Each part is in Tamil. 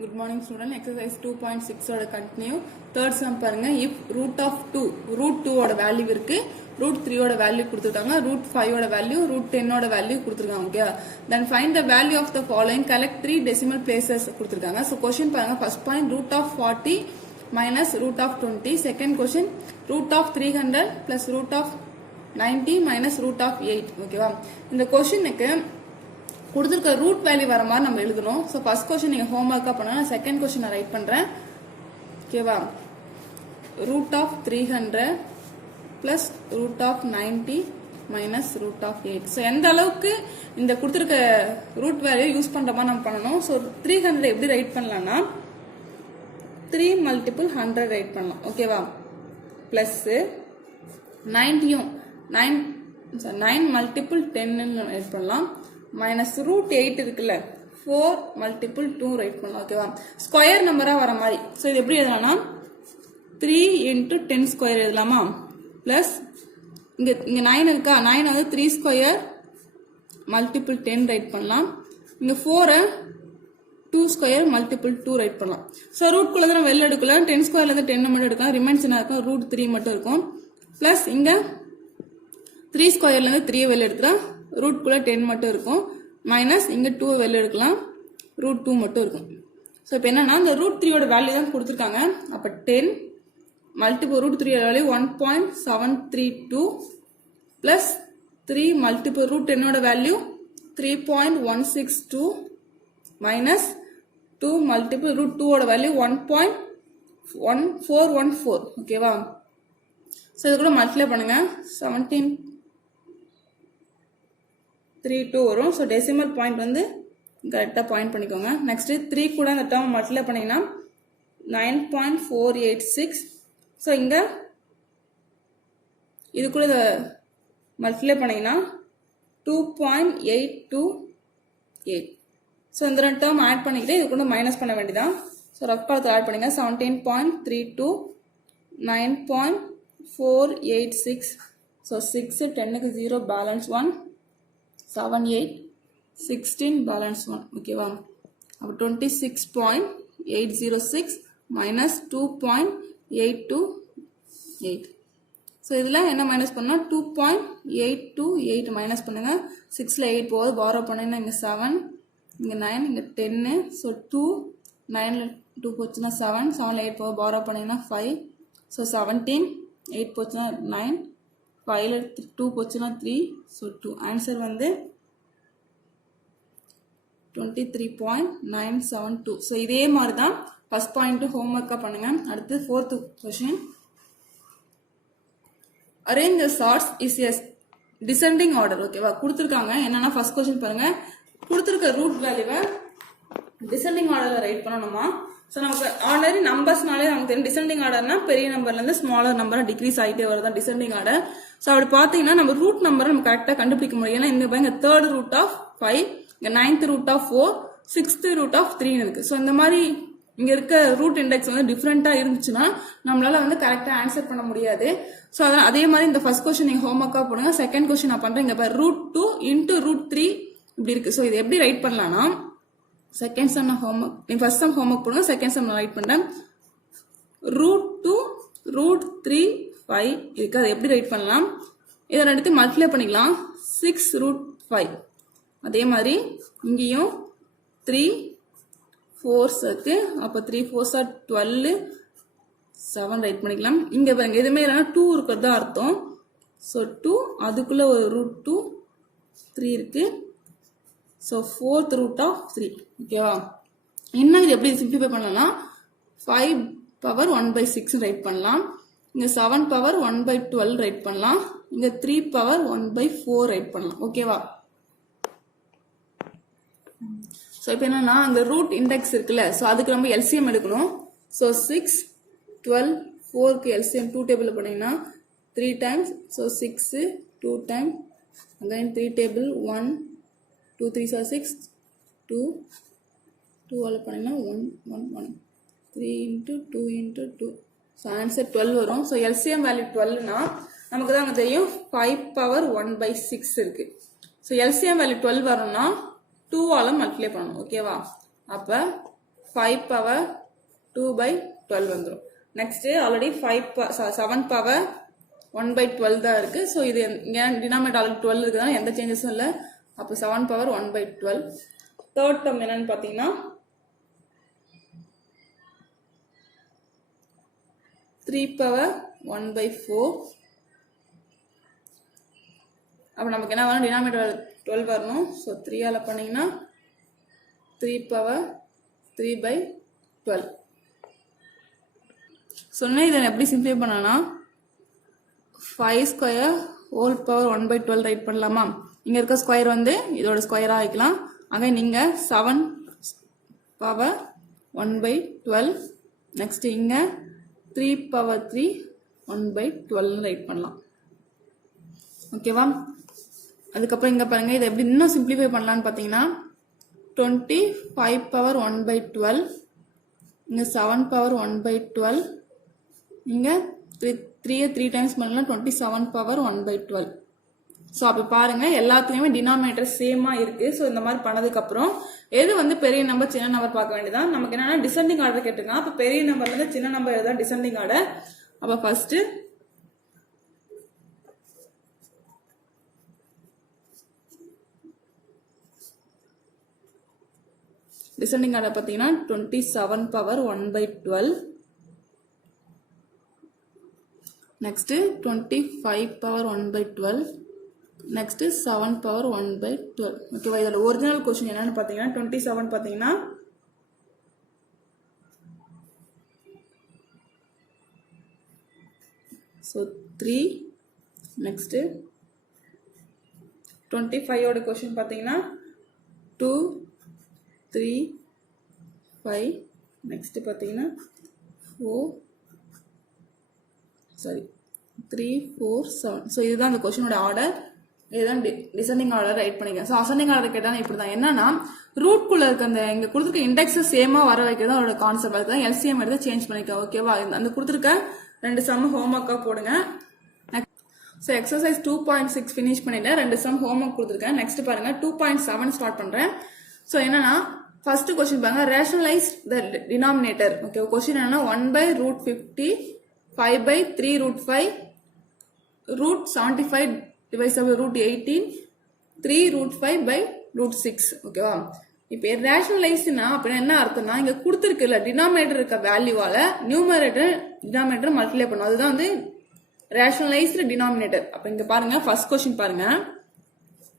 Good morning student. Exercise 2.6 oda continue. Third sum பாருங்க. If root of 2, root 2 oda value இருக்கு, root 3 oda value கொடுத்திருக்காங்க, root 5 oda value, root 10 oda value கொடுத்திருக்காங்க. Okay. Then find the value of the following. Collect 3 decimal places கொடுத்திருக்காங்க. So question பாருங்க. First point root of 40 minus root of 20. Second question root of 300 plus root of 90 minus root of 8. Okay. இந்த questionக்கு கொடுத்திருக்க ரூட் வேல்யூ வர மாதிரி நம்ம எழுதணும். ஸோ ஃபர்ஸ்ட் கொஸ்டின் நீங்க ஹோம்ஒர்க்கா பண்ணா, செகண்ட் கொஸ்டின் நான் ரைட் பண்றேன். ஓகேவா? Root of 300 plus root of 90 minus root of 8. So எந்த அளவுக்கு இந்த கொடுத்திருக்க ரூட் வேல்யூ யூஸ் பண்ற மாதிரி நம்ம பண்ணணும். ஸோ 300 எப்படி ரைட் பண்ணலாம்னா 3 மல்டிபிள் 100 ரைட் பண்ணலாம். ஓகேவா? பிளஸ் 90யும் 9 மல்டிபிள் 10 ரைட் பண்ணலாம். மைனஸ் ரூட் 8 இருக்குல்ல 4 மல்டிபிள் 2 ரைட் பண்ணலாம். ஓகேவா? ஸ்கொயர் நம்பரா வர மாதிரி. ஸோ இது எப்படி எழுதலாம்னா 3 இன்டூ 10 ஸ்கொயர் எழுதலாமா? பிளஸ் இங்க 9 இருக்கா, 9 வந்து 3 ஸ்கொயர் மல்டிபிள் 10 ரைட் பண்ணலாம். இங்க 4 2 ஸ்கொயர் மல்டிபிள் 2 ரைட் பண்ணலாம். ஸோ ரூட் குள்ள தான் வெளில எடுக்கலாம். 10 ஸ்கொயர்ல இருந்து 10 மட்டும் எடுக்கலாம். ரிமைன்ஸ் என்ன இருக்கும்? ரூட் 3 மட்டும் இருக்கும். பிளஸ் இங்க 3 ஸ்கொயர்ல இருந்து 3 வெளில எடுக்கலாம். ரூட் குள்ள 10 மட்டும் இருக்கும். மைனஸ் இங்க 2 வெளில எடுக்கலாம். ரூட் 2 மட்டும் இருக்கும். ஸோ இப்போ என்னன்னா இந்த ரூட் 3 ஓட வேல்யூ தான் கொடுத்துருக்காங்க. அப்ப 10 multiple root 3 value 1.732 plus 3 multiple root 10 ஓட வேல்யூ 3.162 மைனஸ் 2 மல்டிபிள் ரூட் 2 ஓட வேல்யூ 1.1414. ஓகேவா? ஸோ இது கூட மல்டிப்ளை பண்ணுங்க. 1732 வரும். ஸோ டெசிமல் பாயிண்ட் வந்து கரெக்டாக பாயிண்ட் பண்ணிக்கோங்க. நெக்ஸ்ட் 3 கூட அந்த டேர்ம் மல்டிப்ளை பண்ணீங்கன்னா 9.486. ஸோ இங்க இது கூட இதை மல்டிப்ளை பண்ணீங்கன்னா 2.828. ஸோ இந்த ரெண்டு டேர்ம் ஆட் பண்ணிக்கிட்டு இது கூட மைனஸ் பண்ண வேண்டியதான். ஸோ ரஃப் காலத்தில் ஆட் பண்ணுங்க. 17.32 9.486. So 6 10க்கு 0 balance 1 7 8 16 balance 1. ஓகேவா? அப்போ 26.806 மைனஸ் 2.828. ஸோ இதில் என்ன மைனஸ் பண்ணால் 2.828 மைனஸ் பண்ணுங்க. 6ல் 8 போகுது. பாரோ பண்ணிங்கன்னா இங்கே 7 இங்கே 9 இங்கே 10. ஸோ 2 9ல் 2 போச்சுன்னா 7 7ல் 8 போகுது. பாரோ பண்ணிங்கன்னா 5. ஸோ 17 8 போச்சுன்னா 9 5ல் 2 போச்சுன்னா 3. ஸோ 2 ஆன்சர் வந்து 23.972. ஸோ இதே மாதிரி தான் ஃபர்ஸ்ட் பாயிண்ட் ஹோம்ஒர்க்காக பண்ணுங்க. அடுத்து fourth question. Arrange the surds is a descending order. ஓகேவா? கொடுத்துருக்காங்க. என்னன்னா ஃபர்ஸ்ட் கொஸ்டின் பாருங்க. கொடுத்துருக்க ரூட் வேல்யூவை டிசெண்டிங் ஆர்டர்ல ரைட் பண்ணணுமா? ஸோ நமக்கு ஆர்டினரி நம்பர்ஸ்னாலே நமக்கு தெரியும். டிசெண்டிங் ஆர்டர்னா பெரிய நம்பர்ல இருந்து ஸ்மாலர் நம்பர் டிக்ரீஸ் ஆகிட்டே வருதான் டிசெண்டிங் ஆர்டர். ஸோ அப்படி பார்த்தீங்கன்னா நம்ம ரூட் நம்பரை நம்ம கரெக்டாக கண்டுபிடிக்க முடியும். ஏன்னா இந்த பாருங்க 3rd ரூட் ஆஃப் 5, இங்க 9th root of 4, 6th root of 3 இருக்கு. ஸோ இந்த மாதிரி இங்க இருக்க ரூட் இண்டெக்ஸ் வந்து டிஃப்ரெண்டா இருந்துச்சுன்னா நம்மளால வந்து கரெக்டா ஆன்சர் பண்ண முடியாது. ஸோ அதனால அதே மாதிரி இந்த ஃபர்ஸ்ட் கொஸ்டின் நீங்க ஹோம்ஒர்க்கா போடுங்க. செகண்ட் கொஸ்டின் நான் பண்றேன். இங்க பாரு ரூட் 2 இன்டூ ரூட் 3 இப்படி இருக்கு. ஸோ இது எப்படி ரைட் பண்ணலாம்னா செகண்ட் சம் நான் ஹோம்ஒர்க், நீ ஃபர்ஸ்ட் சம் ஹோம்ஒர்க் போடுங்க. செகண்ட் சம் நான் ரைட் பண்றேன். ரூட் 2 ரூட் 3 5 இருக்கு. அதை எப்படி ரைட் பண்ணலாம்? இதை ரெண்டுத்தையும் மல்டிப்ளை பண்ணிக்கலாம். 6 ரூட் 5. அதே மாதிரி இங்கேயும் 3 4s இருக்கு. அப்போ 3 4s are 12 7 ரைட் பண்ணிக்கலாம். இங்க பாருங்க எதுவுமே இல்லைன்னா 2 இருக்கிறது தான் அர்த்தம். ஸோ 2 அதுக்குள்ள ஒரு ரூட் 2 3 இருக்கு. So 4th root of 3. ஓகேவா? இன்னும் இது எப்படி சிம்பிளிஃபை பண்ணலாம்? 5 பவர் 1/6 ரைட் பண்ணலாம். இங்க 7 பவர் 1/12 ரைட் பண்ணலாம். இங்க 3 பவர் 1/4 ரைட் பண்ணலாம். ஓகேவா? ஸோ இப்போ என்னன்னா அந்த ரூட் இண்டெக்ஸ் இருக்குல்ல, ஸோ அதுக்கு நம்ம எல்சிஎம் எடுக்கணும். ஸோ 6 12 4க்கு எல்சிஎம் 2 டேபிள் பண்ணீங்கன்னா 3 times. So 6 2 time again 3 table 1 2 3s are 6 2 2 all பண்ணீங்கன்னா 1 1 1 3 into 2 into 2. ஸோ ஆன்சர் 12 வரும். ஸோ எல்சிஎம் வேல்யூ 12னா நமக்கு தான் அங்கே தெரியும் 5 பவர் 1/6 இருக்கு. ஸோ எல்சிஎம் வேல்யூ 12 வரும்னா 2 ஆல மல்டிப்ளை பண்ணணும். ஓகேவா? அப்ப 5 பவர் 2/12 வந்துடும். நெக்ஸ்ட் ஆல்ரெடி 7 பவர் 1/12 தான் இருக்கு. ஸோ இது டினாமினேட்டர் ஆல்ரெடி 12 இருக்குதுன்னா எந்த சேஞ்சஸும் இல்லை. அப்போ 7 பவர் 1/12. தேர்ட் டேர்ம் என்னன்னு பார்த்தீங்கன்னா 3 பவர் 1/4. அப்போ நமக்கு என்ன வரும், டினாமினேட்டர் 12 வரணும். ஸோ 3ஆல் பண்ணிங்கன்னா 3 பவர் 3/12. சொன்ன இதை எப்படி சிம்பிளை பண்ணனா 5 ஸ்கொயர் ஹோல் பவர் 1/12 ரைட் பண்ணலாமா. இங்க இருக்க ஸ்கொயர் வந்து இதோட ஸ்கொயரா ஆயிக்கலாம். ஆக நீங்க 7 பவர் 1/12. நெக்ஸ்ட் இங்க 3 பவர் 3 1/12 ரைட் பண்ணலாம். ஓகேவா. அதுக்கப்புறம் இங்க பாருங்க இதை எப்படி இன்னும் சிம்பிளிஃபை பண்ணலாம்னு பார்த்தீங்கன்னா 25 பவர் 1/12. இங்க 7 பவர் 1/12. இங்க 3 டைம்ஸ் பண்ணலாம் 27 பவர் 1/12. ஸோ அப்படி பாருங்க எல்லாத்துலயுமே டினாமினேட்டர் சேமா இருக்கு. ஸோ இந்த மாதிரி பண்ணதுக்கு அப்புறம் எது வந்து பெரிய நம்பர் சின்ன நம்பர் பார்க்க வேண்டியதான். நமக்கு என்னன்னா டிசெண்டிங் ஆர்டர் கேட்டிருக்காங்க. அப்போ பெரிய நம்பர்ல இருந்து சின்ன நம்பர் எழுதா டிசெண்டிங் ஆர்டர். அப்போ ஃபர்ஸ்ட் டிசெண்டிங் ஆர்டர் பார்த்தீங்கன்னா 27 power 1/12. Next 25 power 1/12. Next 7 power 1/12. ஓகேவா. இதோட ஒரிஜினல் கொஸ்டின் என்னன்னு பார்த்தீங்கன்னா 27 பார்த்தீங்கன்னா ஸோ 3. நெக்ஸ்ட் 25ஓட கொஸ்டின் பார்த்தீங்கன்னா 2 3 5. நெக்ஸ்ட் பார்த்தீங்கன்னா 4 சாரி 3 4 7. ஸோ இதுதான் அந்த கொஸ்டினோட ஆர்டர். இதுதான் டிசெண்டிங் ஆர்டர் ரைட் பண்ணிக்கலாம். ஸோ அசெண்டிங் ஆர்டர் கேட்டால் இப்படி தான். என்னன்னா ரூட்குள்ள இருக்க அந்த இங்க கொடுத்துருக்க இண்டெக்ஸை சேமா வர வைக்கிறது அதோட கான்செப்ட். அதுதான் எல்சிஎம் எடுத்து சேஞ்ச் பண்ணிக்க. ஓகேவா. அந்த கொடுத்துருக்க 2 சம் ஹோம்ஒர்க்காக போடுங்க. ஸோ எக்ஸசைஸ் 2.6 ஃபினிஷ் பண்ணிட்டேன். 2 சம் ஹோம்ஒர்க் கொடுத்துருக்கேன். நெக்ஸ்ட் பாருங்க 2.7 ஸ்டார்ட் பண்றேன். ஸோ என்னன்னா ஃபர்ஸ்ட் கொஸ்டின் பாருங்க ரேஷனலைஸ் த டினாமினேட்டர். ஓகே. கொஸ்டின் என்னன்னா 1/√50 5/3√5 √75 divisible √18 3√5/√6. ஓகேவா. இப்போ ரேஷனலைஸ்னா அப்படின்னா என்ன அர்த்தம்னா இங்க கொடுத்துருக்குல்ல டினாமினேட்டர் இருக்க வேல்யூவால நியூமரேட்டர் டினாமினேட்டர் மல்டிப்ளை பண்ணும். அதுதான் வந்து ரேஷனலைஸ்டு டினாமினேட்டர். அப்ப இங்க பாருங்க ஃபர்ஸ்ட் கொஸ்டின் பாருங்க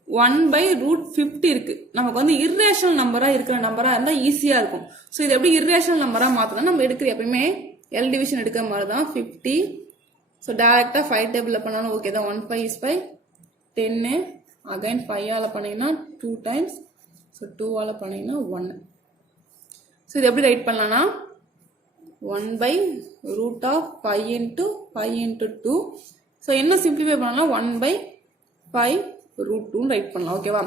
1/√50 இருக்கு. நமக்கு வந்து இர்ரேஷனல் நம்பரா இருக்கிற நம்பரா இருந்தா ஈஸியா இருக்கும். ஸோ இது எப்படி இர்ரேஷனல் நம்பரா மாத்தணும் நம்ம எடுக்கிற எப்பயுமே எல் டிவிஷன் எடுக்கிற மாதிரி தான் 50. ஸோ டைரக்டா 5 டேபிள்ல பண்ணாலும் ஓகே தான். 1 5 is 5 10. அகைன் 5ஆல பண்ணீங்கன்னா 2 டைம்ஸ். ஸோ 2ஆல பண்ணீங்கன்னா 1. ஸோ இது எப்படி ரைட் பண்ணலாம்னா 1/√5 into 5 into 2. ஸோ என்ன சிம்பிளிஃபை பண்ணலாம் 1/5√2 ரைட் பண்ணலாம். ஓகேவா.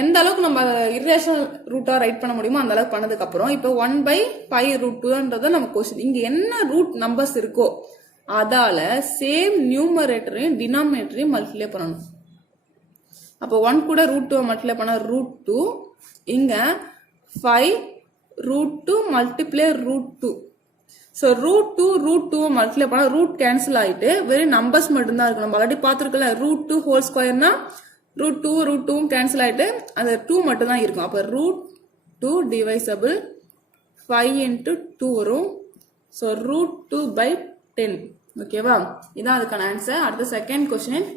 எந்த அளவுக்கு நம்ம இர்ரேஷனல் ரூட்டா ரைட் பண்ண முடியுமோ அந்த அளவுக்கு பண்ணதுக்கு அப்புறம் இப்போ 1/5√2ன்றத நம்ம கொஸ்டின் இங்க என்ன ரூட் நம்பர்ஸ் இருக்கோ அதால சேம் நியூமரேட்டரையும் டினாமினேட்டரையும் மல்டிப்ளை பண்ணணும். அப்போ 1 கூட √2 மல்டிப்ளை பண்ணா √2. இங்க 5√2 மல்டிப்ளை √2. ஸோ √2 மல்டிப்ளை பண்ணா ரூட் கேன்சல் ஆயிட்டு வெறும் நம்பர்ஸ் மட்டும்தான் இருக்கு. நம்ம ஆல்ரெடி பார்த்துருக்கல √2 ஹோல் ஸ்கொயர்னா √2 கேன்சல் ஆயிட்டு அந்த 2 மட்டும் தான் இருக்கும். அப்போ √2 divisible 5 into 2 வரும். ஸோ √2/10. ஓகேவா. இதான் அதுக்கான ஆன்சர். அடுத்த second question.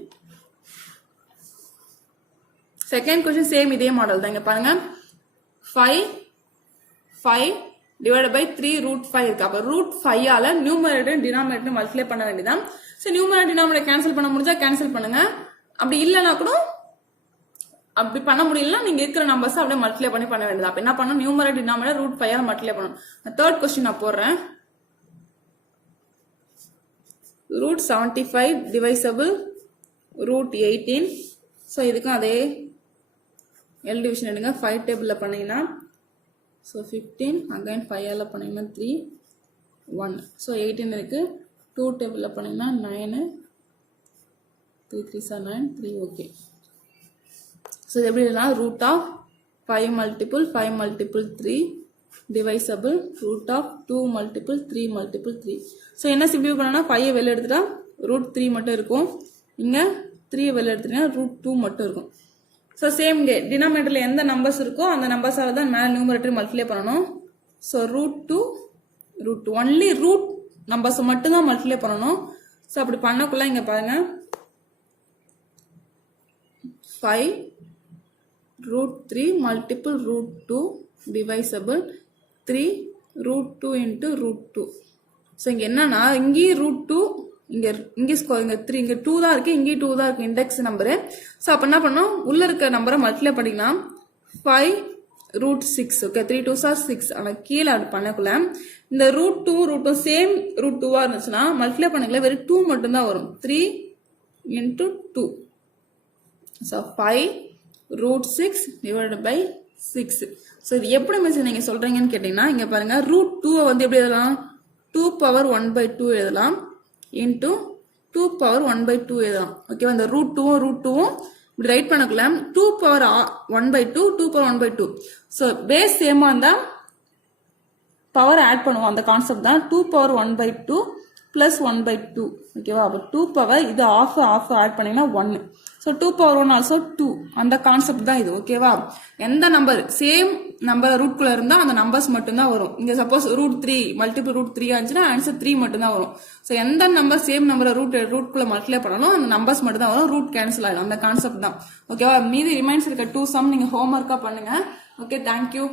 Second question same இதே மாடல் தான். இங்க பாருங்க 5 divided by 3√5 இருக்கு. அப்ப √5ஆல நியூமரேட்டர் டினாமினேட்டர் மல்டிப்ளை பண்ண வேண்டியதான். ஸோ நியூமரேட்டர் டினாமினேட்டர் கேன்சல் பண்ண முடிஞ்சா கேன்சல் பண்ணுங்க. அப்படி இல்லைன்னா கூட அப்படி பண்ண முடியலன்னா நீங்க இருக்கிற நம்பர்ஸ் அப்படியே மல்டிப்ளை பண்ண வேண்டியது. அப்ப என்ன பண்ணணும் நியூமரேட்டர் டினாமினேட்டர் √5ஆல மல்டிப்ளை பண்ணணும். தேர்ட் கொஸ்டின் நான் போடுறேன். √75 divisible √18. ஸோ இதுக்கும் அதே எல் டிவிஷன் எடுங்க. 5 டேபிள்ல பண்ணீங்கன்னா ஸோ 15. அகைன் 5ஆல பண்ணீங்கன்னா 3 1. ஸோ 18 இருக்கு. 2 டேபிள்ல பண்ணீங்கன்னா 9 3 3s are 9 3. ஓகே. ஸோ இது எப்படி இல்லைனா √5 multiple 5 multiple 3 divisible root of 2 multiple 3 multiple 3. So என்ன சிம்பிள் பண்ணனா 5 வெளில எடுத்துட்டா ரூட் 3 மட்டும் இருக்கும். இங்க 3 வெளில எடுத்துட்டா ரூட் 2 மட்டும் இருக்கும். ஸோ சேம் டினாமினேட்டர்ல எந்த நம்பர்ஸ் இருக்கோ அந்த நம்பர்ஸாக தான் மேலே நியூமரேட்டர் மல்டிப்ளை பண்ணணும். So root 2 only root numbers மட்டும் தான் மல்டிப்ளை பண்ணணும். ஸோ அப்படி பண்ணக்குள்ள இங்க பாருங்க 5 root 3 multiple root 2 divisible 3 root 2 into root 2. So இங்க என்னன்னா இங்கே ரூட் 2 இங்க ஸ்கொயர் இங்க 3 இங்க 2 தான் இருக்கு, இங்கே 2 தான் இருக்கு இண்டெக்ஸ் நம்பரு. ஸோ அப்ப என்ன பண்ணோம், உள்ள இருக்க நம்பரை மல்டிப்ளை பண்ணிக்கலாம். 5 root 6. Okay 3 2s are 6. ஆனால் கீழே அப்படி பண்ணக்குள்ள இந்த ரூட் 2 சேம் ரூட் 2வா இருந்துச்சுன்னா மல்டிப்ளை பண்ணிக்கல வெறும் 2 மட்டும் தான் வரும். 3 into 2. So 5 root 6 divided by 6. So இது எப்படி மிஸ் நீங்க சொல்றீங்கன்னு கேட்டீங்கன்னா இங்க பாருங்க ரூட் 2 வந்து எப்படி எழுதலாம், 2 power 1/2 எழுதலாம் இன்டூ 2 power 1/2 எழுதலாம். ஓகேவா, இந்த ரூட் 2வும் இப்படி ரைட் பண்ணக்குள்ள 2 power 1/2 2 power 1/2. ஸோ பேஸ் சேமா இருந்தா பவர் ஆட் பண்ணுவோம், அந்த கான்செப்ட் தான். 2 power 1/2 plus 1/2. ஓகேவா, அப்போ 2 power இது ஆஃப் ஆட் பண்ணீங்கன்னா 1. So 2 power 1 also 2. அந்த கான்செப்ட் தான் இது. ஓகேவா, எந்த நம்பர் சேம் நம்பர் ரூட் குள்ள இருந்தா அந்த நம்பர்ஸ் மட்டும் தான் வரும். இங்க சப்போஸ் ரூட் 3 மல்டிபிள் ரூட் 3 ஆச்சுன்னா ஆன்சர் 3 மட்டும் தான் வரும். ஸோ எந்த நம்பர் சேம் நம்பரை ரூட் குள்ள மல்டிப்ளை பண்ணணும் அந்த நம்பர்ஸ் மட்டும் தான் வரும், ரூட் கேன்சல் ஆயிடும். அந்த கான்செப்ட் தான். ஓகேவா, மீதி ரிமைன்ஸ் இருக்க 2 சம் நீங்க ஹோம்ஒர்க்கா பண்ணுங்க. Okay, thank you.